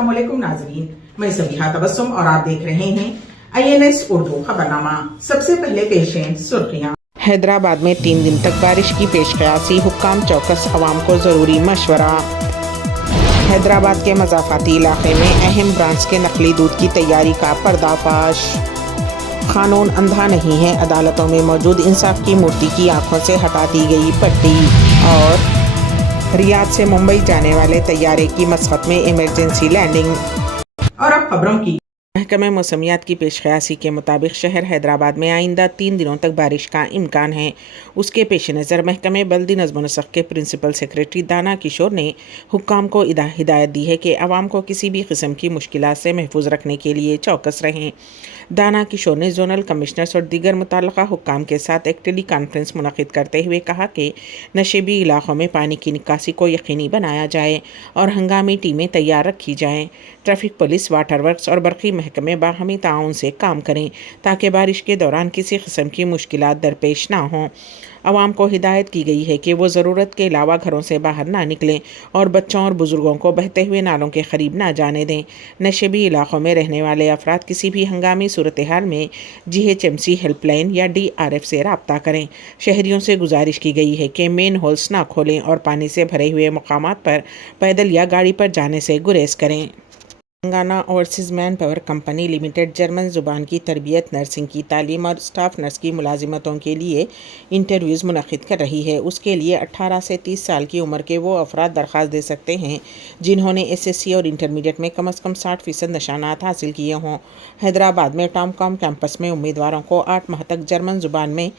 अस्सलामुअलैकुम नाजरीन, मैं सबिहा तबस्सुम और आप देख रहे हैं INS उर्दू खबरनामा। सबसे पहले पेश हैं सुर्खियां। हैदराबाद में 3 दिन तक बारिश की पेशकयासी, हुक्काम चौकस, अवाम को जरूरी मशवरा। हैदराबाद के मज़ाफ़ाती इलाके में अहम ब्रांड्स के नकली दूध की तैयारी का पर्दाफाश। कानून अंधा नहीं है, अदालतों में मौजूद इंसाफ की मूर्ति की आंखों से हटा दी गई पट्टी। और रियाद से मुंबई जाने वाले तैयारे की मस्कत में इमरजेंसी लैंडिंग। और अब खबरों की। महकमे मौसमियात की पेशकयासी के मुताबिक शहर हैदराबाद में आइंदा 3 दिनों तक बारिश का इम्कान है। उसके पेश नज़र महकमे बल्दी नज़्म व नस्क़ के प्रिंसिपल सेक्रेटरी दाना किशोर ने हुक्काम को हिदायत दी है कि आवाम को किसी भी किस्म की मुश्किलात से महफूज रखने के लिए चौकस रहें। दाना किशोर ने जोनल कमिश्नर्स और दीगर मुतल्लका हुक्काम के साथ एक टेली कॉन्फ्रेंस मुनक़िद करते हुए कहा कि नशेबी इलाक़ों में पानी की निकासी को यकीनी बनाया जाए और हंगामी टीमें तैयार रखी जाएँ। ट्रैफिक पुलिस, वाटर वर्क्स और बरक़ी महकमे बाहमी ताउन से काम करें ताकि बारिश के दौरान किसी किस्म की मुश्किलात दरपेश ना हों। आवाम को हिदायत की गई है कि वो ज़रूरत के अलावा घरों से बाहर ना निकलें और बच्चों और बुज़ुर्गों को बहते हुए नालों के करीब ना जाने दें। नशेबी इलाक़ों में रहने वाले अफराद किसी भी हंगामी सूरत हाल में GHMC हेल्पलाइन या DRF से रब्ता करें। शहरियों से गुजारिश की गई है कि मेन होल्स ना खोलें और पानी से भरे हुए मकामात पर पैदल या गाड़ी पर जाने से गुरेज करें। Telangana overseas man power company limited German ज़ुबान की तरबियत, नर्सिंग की तालीम और स्टाफ नर्स की मुलाजिमतों के लिए इंटरव्यूज़ मुनक़िद कर रही है। उसके लिए 18 से 30 साल की उम्र के वो अफराद दरख्वास्त दे सकते हैं जिन्होंने SSC और इंटरमीडिएट में कम अज़ कम 60% निशानात हासिल किए हों। हैदराबाद में टॉमकॉम कैंपस में उम्मीदवारों को 8 माह तक जर्मन ज़ुबान में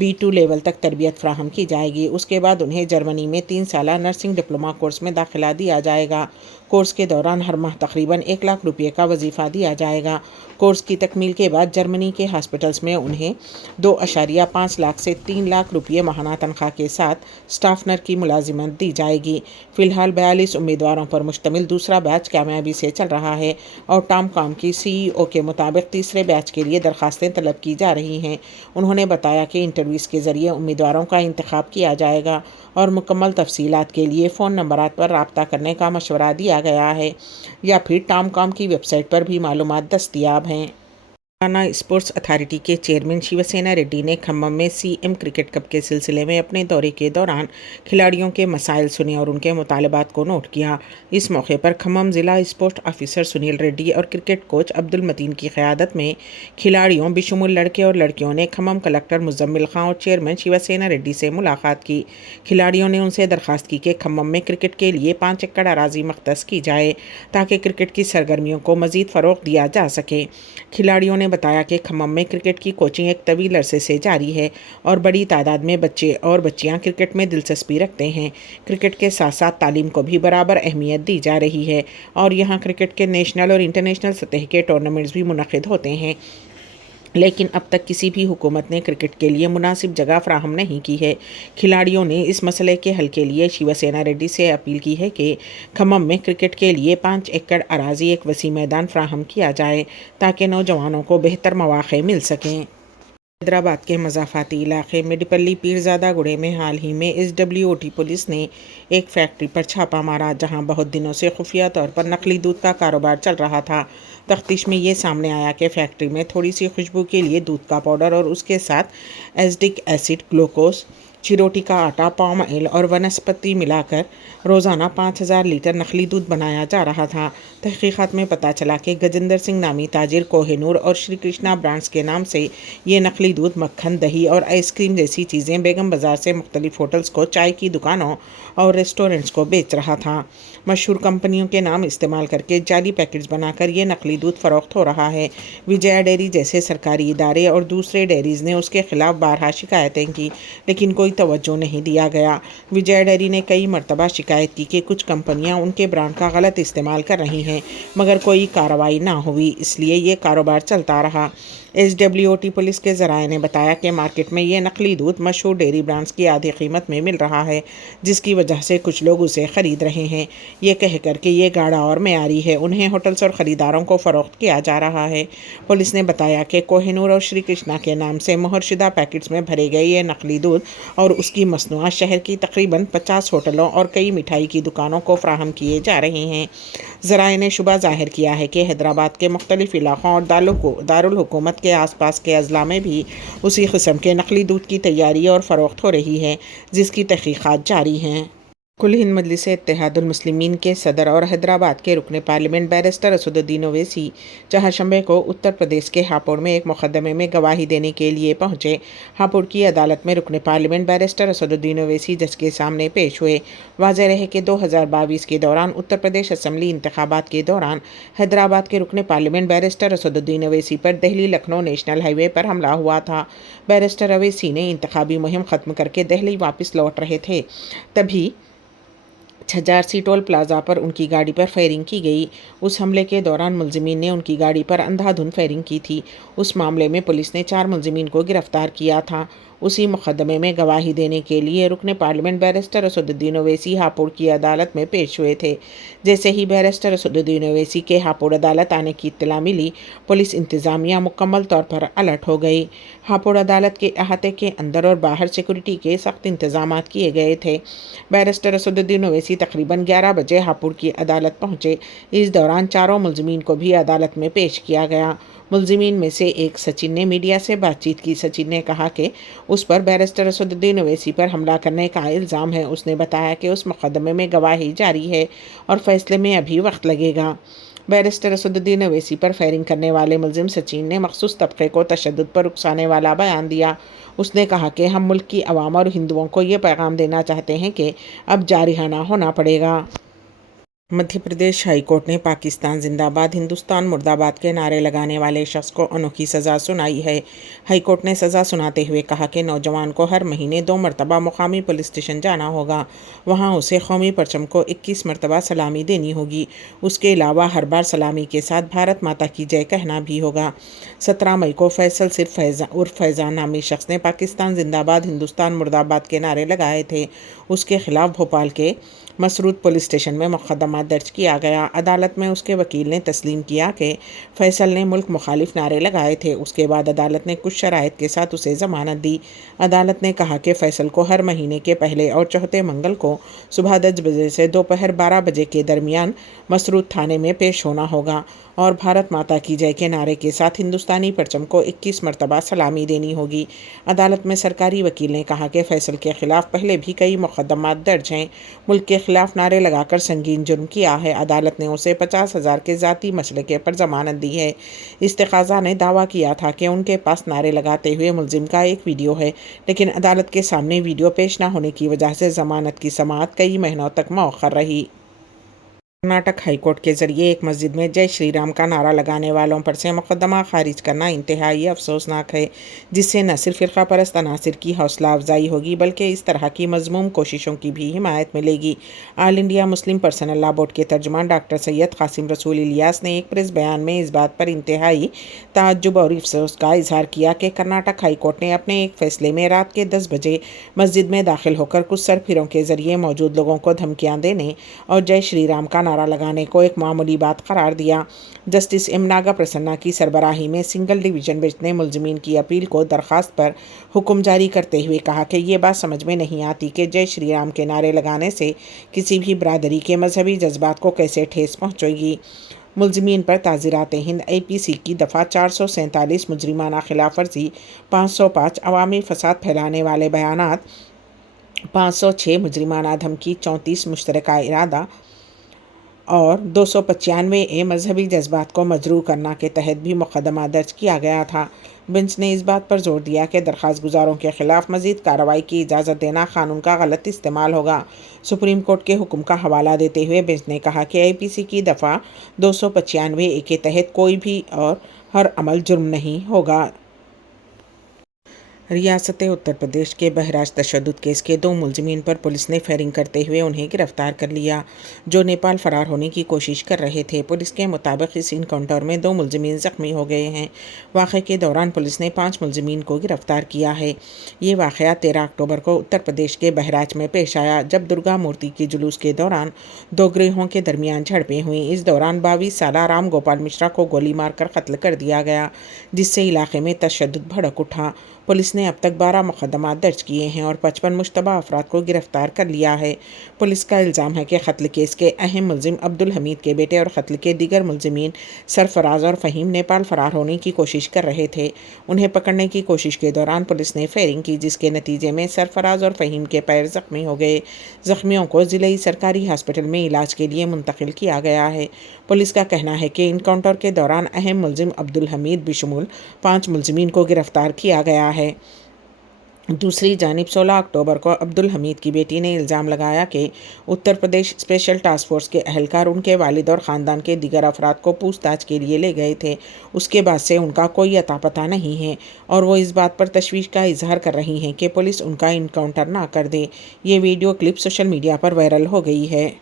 B2 लेवल तक तरबियत फ़राहम की जाएगी। उसके बाद उन्हें जर्मनी में 3 साला नर्सिंग डिप्लोमा कोर्स में दाखिला दिया जाएगा। कोर्स के दौरान हर माह तकरीबन 1 लाख रुपये का वजीफ़ा दिया जाएगा। कोर्स की तकमील के बाद जर्मनी के हॉस्पिटल्स में उन्हें 2.5 लाख से 3 लाख रुपये माहाना तनख्वाह के साथ स्टाफ नर्स की मुलाजिमत दी जाएगी। फ़िलहाल 42 उम्मीदवारों पर मुश्तमिल दूसरा बैच कामयाबी से चल रहा है और टॉमकॉम की CEO के मुताबिक तीसरे बैच के लिए दरख्वास्तें तलब की जा रही हैं। उन्होंने बताया कि इंटरव्यूज़ के ज़रिए उम्मीदवारों का इंतखाब किया जाएगा और मुकम्मल तफसीलात के लिए फ़ोन नंबरात पर रब्ता करने का मशवरा दिया गया है या फिर टॉमकॉम की वेबसाइट पर भी मालूमात दस्तयाब हैं। तेलंगाना स्पोर्ट्स अथॉरिटी के चेयरमैन शिवसेना रेड्डी ने खम्मम में CM क्रिकेट कप के सिलसिले में अपने दौरे के दौरान खिलाड़ियों के मसाइल सुने और उनके मुतालबात को नोट किया। इस मौके पर खम्मम ज़िला स्पोर्ट्स ऑफिसर सुनील रेड्डी और क्रिकेट कोच अब्दुल मतीन की क़यादत में खिलाड़ियों बिशुमुल लड़के और लड़कियों ने खम्मम कलेक्टर मुज़म्मिल खां और चेयरमैन शिवसेना रेड्डी से मुलाकात की। खिलाड़ियों ने उनसे दरख्वास्त की कि खम्मम में क्रिकेट के लिए 5 एकड़ अराज़ी मख्तस की जाए ताकि क्रिकेट की सरगर्मियों को मज़ीद फ़रोग़ दिया जा सके। खिलाड़ियों ने बताया कि खम्मम में क्रिकेट की कोचिंग एक तवील अरसे से जारी है और बड़ी तादाद में बच्चे और बच्चियां क्रिकेट में दिलचस्पी रखते हैं। क्रिकेट के साथ साथ तालीम को भी बराबर अहमियत दी जा रही है और यहां क्रिकेट के नेशनल और इंटरनेशनल सतह के टूर्नामेंट्स भी मुनक़िद होते हैं, लेकिन अब तक किसी भी हुकूमत ने क्रिकेट के लिए मुनासिब जगह फ़राहम नहीं की है। खिलाड़ियों ने इस मसले के हल के लिए शिवसेना रेड्डी से अपील की है कि खम्मम में क्रिकेट के लिए 5 एकड़ अराज़ी एक वसी मैदान फ़राहम किया जाए ताकि नौजवानों को बेहतर मौक़े मिल सकें। हैदराबाद के मज़ाफ़ाती इलाके मेडिपल्ली पीरज़ादा गुड़े में हाल ही में SWOT पुलिस ने एक फैक्ट्री पर छापा मारा जहां बहुत दिनों से खुफिया तौर पर नकली दूध का कारोबार चल रहा था। तफ्तीश में ये सामने आया कि फैक्ट्री में थोड़ी सी खुशबू के लिए दूध का पाउडर और उसके साथ एसिटिक एसिड, ग्लूकोज, चिरोटी का आटा, पाम ऑयल और वनस्पति मिलाकर रोज़ाना 5000 लीटर नकली दूध बनाया जा रहा था। तहकीकात में पता चला कि गजेंद्र सिंह नामी ताजिर कोहिनूर और श्री कृष्णा ब्रांड्स के नाम से ये नकली दूध, मक्खन, दही और आइसक्रीम जैसी चीज़ें बेगम बाज़ार से मुख्तलिफ होटल्स को, चाय की दुकानों और रेस्टोरेंट्स को बेच रहा था। मशहूर कंपनियों के नाम इस्तेमाल करके जाली पैकेट्स बनाकर ये नकली दूध फ़रोख्त हो रहा है। विजया डेयरी जैसे सरकारी इदारे और दूसरे डेयरीज़ ने उसके खिलाफ बारहा शिकायतें की, लेकिन कोई तवज्जो नहीं दिया गया। विजया डेयरी ने कई मरतबा शिकायत की कि कुछ कंपनियां उनके ब्रांड का गलत इस्तेमाल कर रही हैं, मगर कोई कार्रवाई ना हुई, इसलिए ये कारोबार चलता रहा। SWOT पुलिस के ज़राए ने बताया कि मार्केट में ये नकली दूध मशहूर डेयरी ब्रांड्स की आधी कीमत में मिल रहा है, जिसकी वजह से कुछ लोग उसे ख़रीद रहे हैं, ये कहकर कि ये गाढ़ा और मेयारी है। उन्हें होटल्स और ख़रीदारों को फ़रोख्त किया जा रहा है। पुलिस ने बताया कि कोहिनूर और श्री कृष्णा के नाम से मुहरशुदा पैकेट्स में भरे गए ये नकली दूध और उसकी मसनूआत शहर की तकरीबन 50 होटलों और कई मिठाई की दुकानों को फराहम किए जा रहे हैं। ज़राए ने शुबा ज़ाहिर किया है कि हैदराबाद के मुख्तलिफ इलाक़ों और दारुल हुकूमत के आसपास के अज़ला में भी उसी किस्म के नकली दूध की तैयारी और फ़रोख्त हो रही है, जिसकी तहक़ीक़ात जारी हैं। कुल हिंद मजलिस इत्तेहादुल मुस्लिमीन के सदर और हैदराबाद के रुकन पार्लियामेंट बैरिस्टर असदुद्दीन ओवैसी चहारशंबे को उत्तर प्रदेश के हापुड़ में एक मुकदमे में गवाही देने के लिए पहुंचे। हापुड़ की अदालत में रुकन पार्लियामेंट बैरिस्टर असदुद्दीन ओवैसी जज के सामने पेश हुए। वाज़ेह रहे कि 2022 के दौरान उत्तर प्रदेश असम्बली इंतखाबात के दौरान हैदराबाद के रुकन पार्लियामेंट बैरिस्टर असदुद्दीन ओवैसी पर दिल्ली लखनऊ नेशनल हाईवे पर हमला हुआ था। बैरिस्टर ओवैसी ने इंतखाबी मुहिम ख़त्म करके दिल्ली वापस लौट रहे थे, तभी छजारसी टोल प्लाजा पर उनकी गाड़ी पर फायरिंग की गई। उस हमले के दौरान मुलजिमीन ने उनकी गाड़ी पर अंधाधुंध फायरिंग की थी। उस मामले में पुलिस ने 4 मुलजिमीन को गिरफ्तार किया था। उसी मुकदमे में गवाही देने के लिए रुकन पार्लियामेंट बैरिस्टर असदुद्दीन ओवैसी हापुड़ की अदालत में पेश हुए थे। जैसे ही बैरिस्टर असदुद्दीन ओवैसी के हापुड़ अदालत आने की इत्तला मिली, पुलिस इंतज़ामिया मुकम्मल तौर पर अलर्ट हो गई। हापुड़ अदालत के अहाते के अंदर और बाहर सिक्योरिटी के सख्त इंतजामात किए गए थे। बैरिस्टर असदुद्दीन ओवैसी तकरीबन 11 बजे हापुड़ की अदालत पहुँचे। इस दौरान चारों मुलजिमीन को भी अदालत में पेश किया गया। मुलजिमीन में से एक सचिन ने मीडिया से बातचीत की। सचिन ने कहा कि उस पर बैरिस्टर असदुद्दीन ओवैसी पर हमला करने का इल्ज़ाम है। उसने बताया कि उस मुकदमे में गवाही जारी है और फैसले में अभी वक्त लगेगा। बैरिस्टर असदुद्दीन ओवैसी पर फायरिंग करने वाले मुलजिम सचिन ने मखसूस तबके को तशद्दुद पर उकसाने वाला बयान दिया। उसने कहा कि हम मुल्क की अवाम और हिंदुओं को ये पैगाम देना चाहते हैं कि अब जारिहाना होना पड़ेगा। मध्य प्रदेश हाई कोर्ट ने पाकिस्तान जिंदाबाद हिंदुस्तान मुर्दाबाद के नारे लगाने वाले शख्स को अनोखी सज़ा सुनाई है। हाई कोर्ट ने सज़ा सुनाते हुए कहा कि नौजवान को हर महीने 2 मरतबा मुकामी पुलिस स्टेशन जाना होगा। वहां उसे कौमी परचम को 21 मरतबा सलामी देनी होगी। उसके अलावा हर बार सलामी के साथ भारत माता की जय कहना भी होगा। 17 मई को फैसल सिर्फ उर्फ फैज़ान नामी शख्स ने पाकिस्तान जिंदाबाद हिंदुस्तान मुर्दाबाद के नारे लगाए थे। उसके खिलाफ भोपाल के मसरूद पुलिस स्टेशन में मुकदमा दर्ज किया गया। अदालत में उसके वकील ने तस्लीम किया कि फैसल ने मुल्क मुखालिफ नारे लगाए थे। उसके बाद अदालत ने कुछ शराइत के साथ उसे ज़मानत दी। अदालत ने कहा कि फैसल को हर महीने के पहले और चौथे मंगल को सुबह 10 बजे से दोपहर 12 बजे के दरमियान मसरूद थाने में पेश होना होगा और भारत माता की जय के नारे के साथ हिंदुस्तानी परचम को 21 मरतबा सलामी देनी होगी। अदालत में सरकारी वकील ने कहा कि फैसल के खिलाफ पहले भी कई मुकदमात दर्ज हैं। मुल्क के खिलाफ नारे लगाकर संगीन जुर्म किया है। अदालत ने उसे 50,000 के ज़ाती मसलके पर ज़मानत दी है। इस्तिक़ाज़ा ने दावा किया था कि उनके पास नारे लगाते हुए मुलजिम का एक वीडियो है, लेकिन अदालत के सामने वीडियो पेश न होने की वजह से ज़मानत की समाअत कई महीनों तक मौखर रही। कर्नाटक हाईकोर्ट के जरिए एक मस्जिद में जय श्री राम का नारा लगाने वालों पर से मुकदमा खारिज करना इंतहाई अफसोसनाक है, जिससे न सिर्फ फ़िरका परस्त अनासिर की हौसला अफजाई होगी बल्कि इस तरह की मज़मूम कोशिशों की भी हिमायत मिलेगी। All India Muslim personal law board के तर्जुमान डॉक्टर सैयद कासिम रसूल इलियास ने एक प्रेस बयान में इस बात पर इंतहाई ताज्जुब और अफसोस का इजहार किया कि कर्नाटक हाई कोर्ट ने अपने एक फ़ैसले में रात के 10 बजे मस्जिद में दाखिल होकर कुछ सरफिरों के जरिए मौजूद लोगों को धमकियाँ देने और जय श्री राम का नारा लगाने को एक मामूली बात करार दिया। जस्टिस एम नागा प्रसन्ना की सरबराही में सिंगल डिवीज़न बेंच ने मुलजिमीन की अपील को दरख्वास्त पर हुक्म जारी करते हुए कहा कि ये बात समझ में नहीं आती कि जय श्री राम के नारे लगाने से किसी भी बरादरी के मजहबी जज्बात को कैसे ठेस पहुँचेगी। मुलजिमीन पर ताज़ीरात हिंद IPC की दफ़ा 447 मुजरिमाना खिलाफ वर्जी, 505 अवामी फसाद फैलाने वाले बयानात, 506 मुजरिमाना धमकी, 34 मुश्तरका इरादा और 295 मजहबी जज्बात को मजरूह करना के तहत भी मुकदमा दर्ज किया गया था। बेंच ने इस बात पर जोर दिया कि दरख्वास्त गुजारों के खिलाफ मजीद कार्रवाई की इजाज़त देना कानून का गलत इस्तेमाल होगा। सुप्रीम कोर्ट के हुक्म का हवाला देते हुए बेंच ने कहा कि IPC की दफ़ा 295 के तहत कोई भी और हर अमल जुर्म नहीं होगा। रियासत उत्तर प्रदेश के बहराइच तशद्दुद केस के 2 मुलजिमीन पर पुलिस ने फायरिंग करते हुए उन्हें गिरफ्तार कर लिया, जो नेपाल फरार होने की कोशिश कर रहे थे। पुलिस के मुताबिक इस इनकाउंटर में 2 मुलजिमीन जख्मी हो गए हैं। वाक़े के दौरान पुलिस ने 5 मुलजिमीन को गिरफ्तार किया है। ये वाक़या 13 अक्टूबर को उत्तर प्रदेश के बहराइच में पेश आया, जब दुर्गा मूर्ति के जुलूस के दौरान 2 गिरोहों के दरमियान झड़पें हुई। इस दौरान 22 साला राम गोपाल मिश्रा को गोली मारकर कत्ल कर दिया गया, जिससे इलाके में तशद्दुद भड़क उठा। पुलिस ने अब तक 12 मुकदमा दर्ज किए हैं और 55 मुश्तबा अफराद को गिरफ्तार कर लिया है। पुलिस का इल्ज़ाम है कि कत्ल केस के अहम मुलजिम अब्दुल हमीद के बेटे और कत्ल के दीगर मुलजिमीन सरफराज और फ़हीम नेपाल फरार होने की कोशिश कर रहे थे। उन्हें पकड़ने की कोशिश के दौरान पुलिस ने फायरिंग की, जिसके नतीजे में सरफराज और फ़हीम के पैर ज़ख्मी हो गए। ज़ख्मियों को ज़िले सरकारी हॉस्पिटल में इलाज के लिए मुंतकिल किया गया है। पुलिस का कहना है कि इनकाउंटर के दौरान अहम मुलजिम अब्दुल हमीद बिशमुल 5 मुलजिमीन को गिरफ्तार किया गया है। दूसरी जानिब 16 अक्टूबर को अब्दुल हमीद की बेटी ने इल्ज़ाम लगाया कि Uttar Pradesh special task force के अहलकार उनके वालिद और ख़ानदान के दीगर अफराद को पूछताछ के लिए ले गए थे। उसके बाद से उनका कोई अता पता नहीं है और वो इस बात पर तशवीश का इजहार कर रही हैं कि पुलिस उनका इनकाउंटर ना कर दे। ये वीडियो क्लिप सोशल मीडिया पर वायरल हो गई है।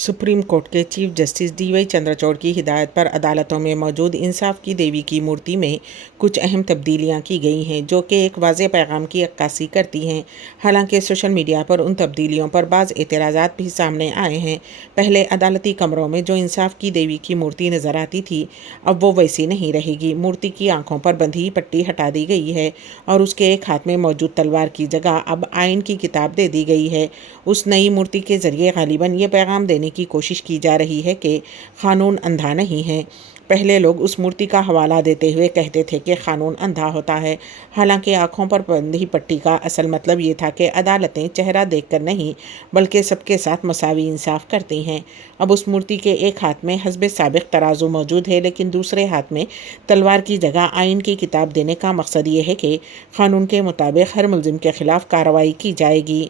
सुप्रीम कोर्ट के चीफ जस्टिस डी.वाई. चंद्रचूड़ की हिदायत पर अदालतों में मौजूद इंसाफ की देवी की मूर्ति में कुछ अहम तब्दीलियां की गई हैं, जो कि एक वाज़ेह पैगाम की अक्कासी करती हैं। हालांकि सोशल मीडिया पर उन तब्दीलियों पर बाज़ एतराज़ात भी सामने आए हैं। पहले अदालती कमरों में जो इंसाफ की देवी की मूर्ति नज़र आती थी, अब वो वैसी नहीं रहेगी। मूर्ति की आंखों पर बंधी पट्टी हटा दी गई है और उसके एक हाथ में मौजूद तलवार की जगह अब आइन की किताब दे दी गई है। उस नई मूर्ति के ज़रिए गालिबन ये पैगाम देने की कोशिश की जा रही है कि कानून अंधा नहीं है। पहले लोग उस मूर्ति का हवाला देते हुए कहते थे कि कानून अंधा होता है। हालांकि आंखों पर बंधी पट्टी का असल मतलब ये था कि अदालतें चेहरा देखकर नहीं बल्कि सबके साथ मसावी इंसाफ करती हैं। अब उस मूर्ति के एक हाथ में हस्बे साबिक तराजू मौजूद है, लेकिन दूसरे हाथ में तलवार की जगह आइन की किताब देने का मकसद ये है कि कानून के मुताबिक हर मुलजिम के खिलाफ कार्रवाई की जाएगी।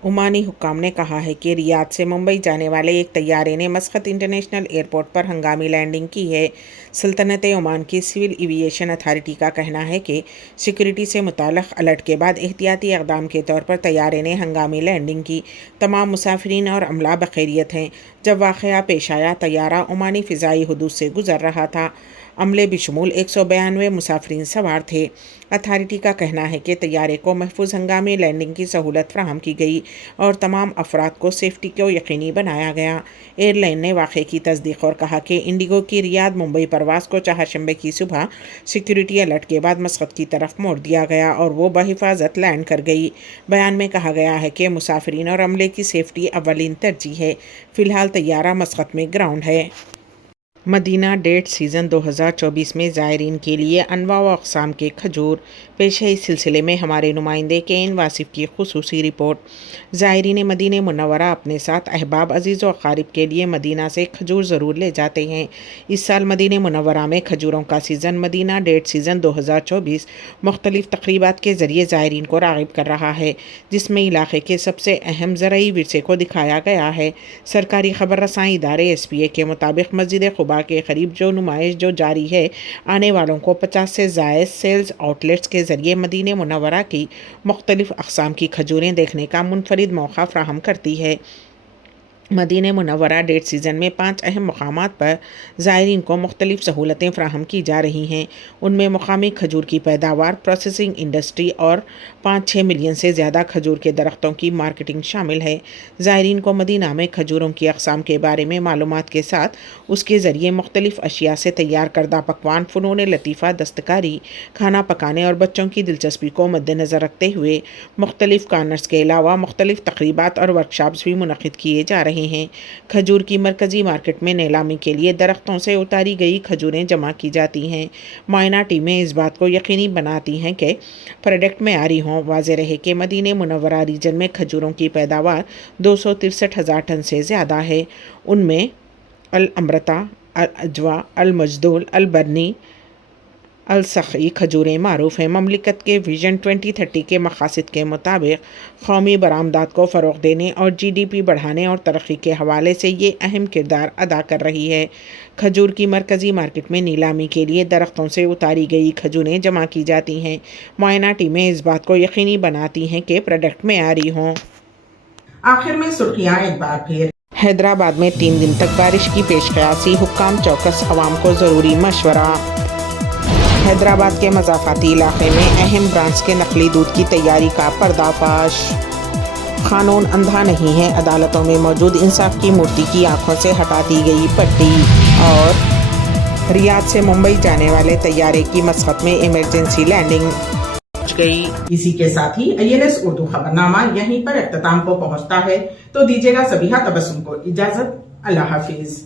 ओमानी हुक्काम ने कहा है कि रियाद से मुंबई जाने वाले एक तैयारे ने मस्कत इंटरनेशनल एयरपोर्ट पर हंगामी लैंडिंग की है। सल्तनत ओमान की सिविल एविएशन अथॉरिटी का कहना है कि सिक्योरिटी से मुताल्लिक़ अलर्ट के बाद एहतियाती इक़दाम के तौर पर तैयारे ने हंगामी लैंडिंग की। तमाम मुसाफिरीन और अमला बखैरियत हैं। जब वाक़या पेश आया, तैयारा ओमानी फ़िज़ाई हदूद से गुज़र रहा था। अमले बिशमूल 192 मुसाफिरीन सवार थे। अथॉरिटी का कहना है कि तैयारे को महफूज हंगामी लैंडिंग की सहूलत फराहम की गई और तमाम अफराद को सेफ्टी को यकीनी बनाया गया। एयरलाइन ने वाक़े की तस्दीक और कहा कि इंडिगो की रियाद मुंबई परवाज़ को चाहरशंबे की सुबह सिक्योरिटी अलर्ट के बाद मस्कत की तरफ मोड़ दिया गया और वो बहिफाजत लैंड कर गई। बयान में कहा गया है कि मुसाफिरीन और अमले की सेफ्टी अव्वलीन तरजीह है। फ़िलहाल तैयारा मस्कत में ग्राउंड है। मदीना डेट सीज़न 2024 में ज़ायरीन के लिए अनवा व अक़साम के खजूर पेश है। इस सिलसिले में हमारे नुमाइंदे के.एन. वासिफ़ की खुसूसी रिपोर्ट। ज़ायरीन मदीना मुनव्वरा अपने साथ अहबाब अज़ीज़ व अक़ारिब के लिए मदीना से खजूर ज़रूर ले जाते हैं। इस साल मदीना मुनव्वरा में खजूरों का सीज़न मदीना डेट सीज़न 2024 मुख्तलिफ़ तक़रीबात के ज़रिए ज़ायरीन को राग़िब कर रहा है, जिसमें इलाक़े के सबसे अहम ज़रई विरसे को दिखाया गया है। सरकारी ख़बर रसाई इदारे SPA के मुताबिक मस्जिद क़ुबा के करीब जो नुमाइश जो जारी है, आने वालों को 50 से ज़ायद सेल्स आउटलेट्स के ज़रिए मदीना मुनव्वरा की मुख्तलिफ़ अक़साम की खजूरें देखने का मुनफरिद मौका फ़राहम करती है। मदीना मुनव्वरा डेट सीज़न में 5 अहम मकामात पर ज़ायरीन को मुख्तलिफ़ सहूलतें फ़राहम की जा रही हैं। उनमें मुकामी खजूर की पैदावार, प्रोसेसिंग इंडस्ट्री और 5-6 मिलियन से ज़्यादा खजूर के दरख्तों की मार्केटिंग शामिल है। ज़ायरीन को मदीना में खजूरों की अक़साम के बारे में मालूमात के साथ उसके ज़रिए मुख्तलिफ़ अशिया से तैयार करदा पकवान, फ़नून लतीफ़ा, दस्तकारी, खाना पकाने और बच्चों की दिलचस्पी को मद्देनज़र रखते हुए मुख्तलिफ़ कॉर्नर्स के अलावा मुख्तलिफ़ तक़रीबात और वर्कशॉप्स भी मुनक़िद किए जा रहे हैं। खजूर की मरकज़ी मार्केट में नीलामी के लिए दरख्तों से उतारी गई खजूरें जमा की जाती हैं। मायना टीमें इस बात को यकीनी बनाती हैं कि प्रोडक्ट मेयारी हों। वाज़ेह रहे कि मदीना मुनव्वरा रीजन में खजूरों की पैदावार 263,000 टन से ज़्यादा है। उनमें अल अमृता, अल अजवा, अल मजदूल, अल बरनी, السخی کھجوریں معروف ہیں۔ مملکت کے ویژن 2030 کے مقاصد کے مطابق قومی برآمدات کو فروغ دینے اور GDP بڑھانے اور ترقی کے حوالے سے یہ اہم کردار ادا کر رہی ہے۔ کھجور کی مرکزی مارکیٹ میں نیلامی کے لیے درختوں سے اتاری گئی کھجوریں جمع کی جاتی ہیں۔ معائنہ ٹیمیں اس بات کو یقینی بناتی ہیں کہ پروڈکٹ معیاری ہوں۔ آخر میں سرخیاں ایک بار پھر۔ حیدرآباد میں 3 دن تک بارش کی پیش قیاسی، حکام چوکس، عوام کو ضروری مشورہ۔ حیدرآباد کے مضافاتی علاقے میں اہم برانڈز کے نقلی دودھ کی تیاری کا پردہ فاش۔ قانون اندھا نہیں ہے، عدالتوں میں موجود انصاف کی مورتی کی آنکھوں سے ہٹا دی گئی پٹی۔ اور ریاض سے ممبئی جانے والے طیارے کی مسقط میں ایمرجنسی لینڈنگ گئی۔ اسی کے ساتھ ہی INS اردو خبرنامہ یہیں پر اختتام کو پہنچتا ہے، تو دیجیے گا سبیحہ تبسم کو اجازت۔ اللہ حافظ۔